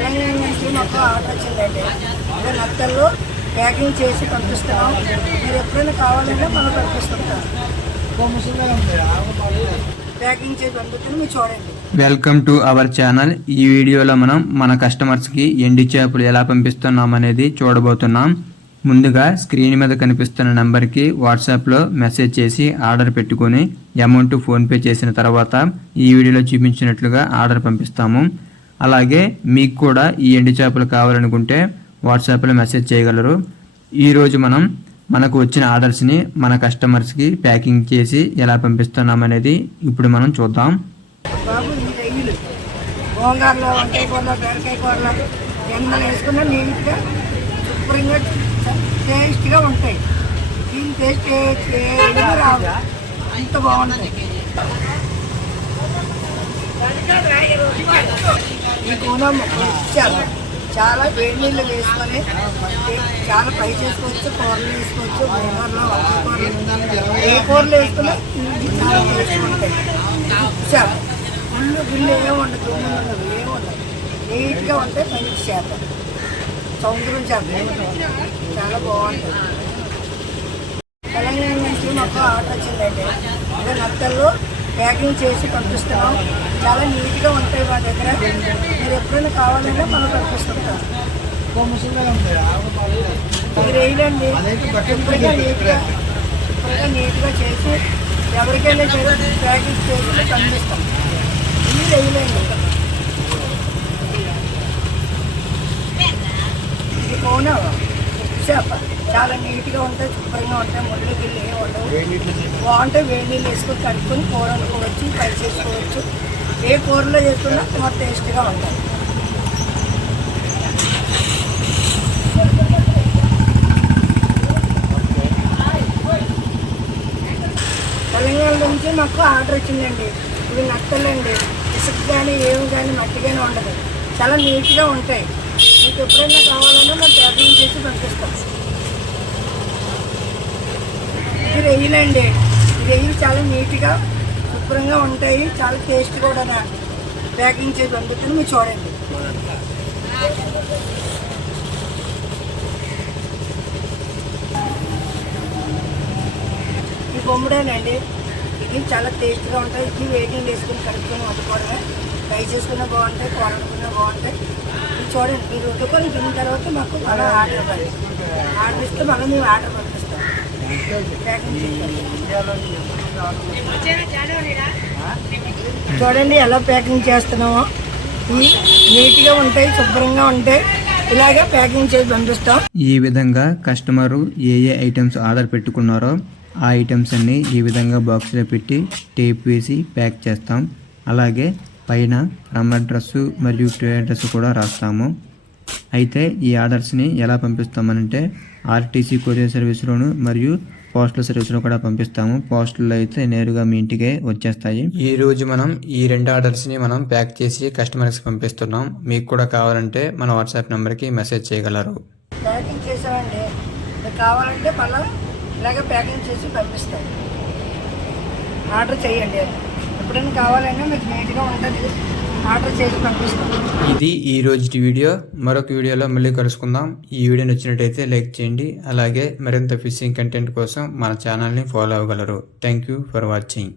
తెలంగాణ నుంచి మాకు ఆర్డర్ వచ్చిందండి. అదే నత్తల్లో ప్యాకింగ్ చేసి పంపిస్తున్నాం. మీరు ఎప్పుడైనా కావాలంటే మనం పంపిస్తుంటాం ప్యాకింగ్ చేసి పంపిస్తే మీరు చూడండి. Welcome to our channel. ఈ వీడియోలో మనం మన కస్టమర్స్కి ఎండి చేపలు ఎలా పంపిస్తున్నాం అనేది చూడబోతున్నాం. ముందుగా స్క్రీన్ మీద కనిపిస్తున్న నెంబర్కి వాట్సాప్లో మెసేజ్ చేసి ఆర్డర్ పెట్టుకొని అమౌంట్ ఫోన్పే చేసిన తర్వాత ఈ వీడియోలో చూపించినట్లుగా ఆర్డర్ పంపిస్తాము. అలాగే మీకు కూడా ఈ ఎండి చేపలు కావాలనుకుంటే వాట్సాప్లో మెసేజ్ చేయగలరు. ఈరోజు మనం మనకు వచ్చిన ఆర్డర్స్ని మన కస్టమర్స్కి ప్యాకింగ్ చేసి ఎలా పంపిస్తున్నాం అనేది ఇప్పుడు మనం చూద్దాం. బాబు ఈ రొయ్యలు గోంగూరలో వంకాయ కూరలో బెరకాయ కూరలో ఎండలు వేసుకున్నా నీట్గా శుభ్రంగా టేస్ట్గా ఉంటాయి. దీని టేస్ట్ ఏ రొయ్యలు అంత బాగుంటాయి గుణం ఇచ్చారు చాలా వేడి నీళ్ళు వేసుకొని చాలా ఫ్రై చేసుకోవచ్చు కూరలు వేసుకోవచ్చు గోంగూరలో వంకాయ కూరలు ఏ కూరలు వేసుకున్నా చాలా టేస్ట్ ఉంటాయి. ఇచ్చారు ముళ్ళు గుళ్ళు ఏమి ఉండదు ఉండదు ఏమి ఉండదు. నీట్గా ఉంటాయి మంచి చేప. సముద్రం చేప. చాలా బాగుంటుంది. తెలంగాణ నుంచి మాకు ఆర్డర్ వచ్చిందండి. అదే నత్తల్లో ప్యాకింగ్ చేసి పంపిస్తున్నాం. చాలా నీట్గా ఉంటాయి మా దగ్గర. మీరు ఎప్పుడైనా కావాలంటే మనం పంపిస్తుంటాం మీరు వేయడండి శుభ్రంగా నీట్గా శుభ్రంగా నీట్గా చేసి ఎవరికైనా సరే ప్యాకింగ్ చేసి పంపిస్తాం. ఇవి వేయలేండి ఇది కోన? చేప చాలా నీట్గా ఉంటాయి శుభ్రంగా ఉంటాయి ముళ్ళు గిల్లు ఏమి ఉండవు. బాగుంటాయి వేడి నీళ్ళు వేసుకొని కడుక్కొని కూర వండుకోవచ్చు ఫ్రై చేసుకోవచ్చు. ఏ కూరలో చేసుకున్నా చాలా టేస్ట్గా ఉంటుంది తెలంగాణ నుంచి మాకు ఆర్డర్ వచ్చిందండి. ఇవి నత్తలండి. ఇసుక కానీ ఏమి కానీ మట్టి కానీ ఉండదు. చాలా నీట్గా ఉంటాయి. మీకు ఎప్పుడైనా కావాలన్నా మనం ప్యాకింగ్ చేసి పంపిస్తాం. ఇది రొయ్యలండి. ఈ రొయ్యలు చాలా నీట్గా శుభ్రంగా ఉంటాయి. చాలా టేస్ట్ కూడా ప్యాకింగ్ చేసి అందుకని మీరు చూడండి. ఈ బొమ్మడేనండి. ఇది చాలా టేస్ట్గా ఉంటాయి. ఇది వేటింగ్ వేసుకుని కలుపుకొని వండుకోవడమే. ఫ్రై చేసుకున్నా బాగుంటాయి కూర వండుకున్నా బాగుంటాయి. ఇది చూడండి మీరు వండుకొని తిన్న తర్వాత మాకు మళ్ళీ ఆర్డర్ ఇవ్వాలి ఆర్డర్ ఇస్తే మళ్ళీ మేము ఆర్డర్ చూడండి ఎలా ప్యాకింగ్ చేస్తున్నామో. నీట్గా ఉంటాయి శుభ్రంగా ఉంటాయి. ఇలాగే ప్యాకింగ్ చేసి పంపిస్తాం. ఈ విధంగా కస్టమరు ఏ ఏ ఐటమ్స్ ఆర్డర్ పెట్టుకున్నారో ఆ ఐటమ్స్ అన్ని ఈ విధంగా బాక్స్లో పెట్టి టేప్ వేసి ప్యాక్ చేస్తాం. అలాగే పైన రమ్మ డ్రెస్సు మరియు ట్రే డ్రెస్ కూడా రాస్తాము. అయితే ఈ ఆర్డర్స్ని ఎలా పంపిస్తామనంటే ఆర్టీసీ కొరియర్ సర్వీస్లోను మరియు పోస్టల్ సర్వీస్లో కూడా పంపిస్తాము. పోస్టల్లో అయితే నేరుగా మీ ఇంటికే వచ్చేస్తాయి. ఈ రోజు మనం ఈ రెండు ఆర్డర్స్ని మనం ప్యాక్ చేసి కస్టమర్స్కి పంపిస్తున్నాం. మీకు కూడా కావాలంటే మన వాట్సాప్ నెంబర్కి మెసేజ్ చేయగలరు. ప్యాకింగ్ చేసామండి కావాలంటే మళ్ళీ ఇలాగే ప్యాకింగ్ చేసి పంపిస్తాం. ఆర్డర్ చేయండి. ఎప్పుడైనా కావాలన్నా మీకు నీట్గా ఉంటుంది. ఆర్డర్ చేసి పంపిస్తాం. ఇది ఈ రోజుటి వీడియో. మరొక వీడియోలో మళ్ళీ కలుసుకుందాం. ఈ వీడియో నచ్చినట్టయితే లైక్ చేయండి. అలాగే మరింత ఫిషింగ్ కంటెంట్ కోసం మన ఛానల్ని follow అవ్వగలరు. Thank you for watching.